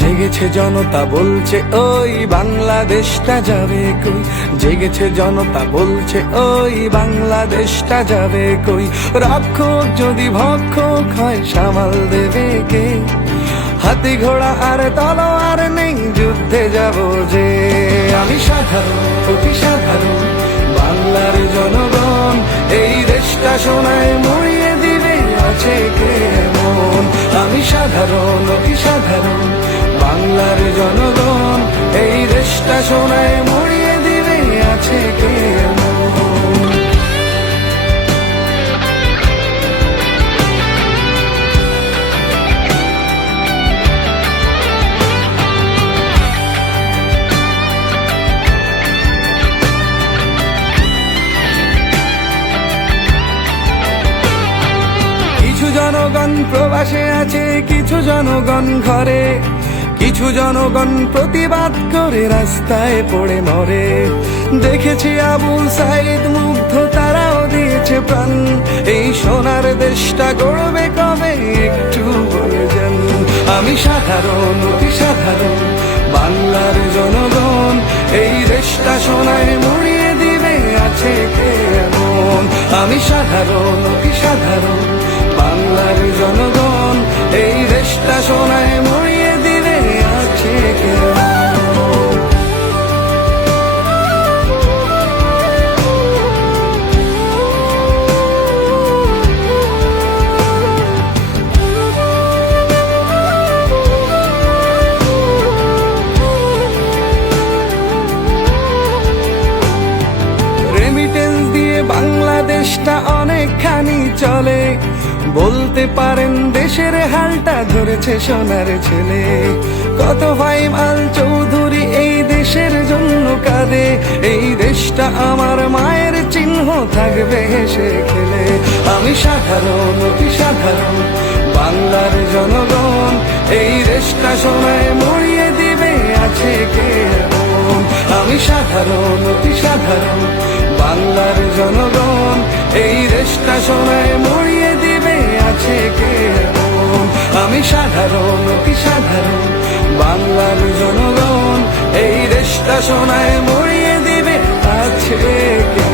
জেগেছে জনতা বলছে ওই বাংলাদেশটা যাবে কই, জেগেছে জনতা বলছে ওই বাংলাদেশটা যাবে কই। রক্ষক যদি ভক্ষক হয় সামাল দেবে কে, হাতি ঘোড়া আর তলোয়ার নেই যুদ্ধে যাব যে। আমি সাধারণ অতি সাধারণ বাংলার জনগণ, এই দেশটা সোনায় মুড়িয়ে দিবে আছে কে মন। আমি সাধারণ অতি সাধারণ বাংলার জনগণ, এই দেশটা সোনায় মুড়িয়ে দিবে আছে কে মন। কিছু জনগণ প্রবাসে আছে, কিছু জনগণ ঘরে, কিছু জনগণ প্রতিবাদ করে রাস্তায় পড়ে মরে। দেখেছি আবুল সাইদ মুগ্ধ, তারাও দিয়েছে প্রাণ। এই সোনার দেশটা গড়বে কবে একটু বলে যান। আমি সাধারণ অতি সাধারণ বাংলার জনগণ, এই দেশটা সোনায় মুড়িয়ে দিবে আছে কে মন। আমি সাধারণ অতি সাধারণ বাংলার জনগণ, এই দেশটা সোনায় মুড়িয়ে দিবে আছে কে মন। রেমিটেন্স দিয়ে বাংলাদেশটা অনেকখানি চলে, বলতে পারেন দেশের হালটা ধরেছে সোনার ছেলে। কত ভাই মাল চৌধুরী এই দেশের জন্য কাঁদে, এই দেশটা আমার মায়ের চিহ্ন থাকবে হেসে খেলে। আমি সাধারণ অতি সাধারণ বাংলার জনগণ, এই দেশটা সোনায় মুড়িয়ে দিবে আছে কে মন। আমি সাধারণ অতি সাধারণ বাংলার জনগণ, এই দেশটা সোনায় মুড়িয়ে দিবে আছে কে মন। আমি সাধারণ অতি সাধারণ বাংলার জনগণ, এই দেশটা সোনায় মুড়িয়ে দিবে আছে কে।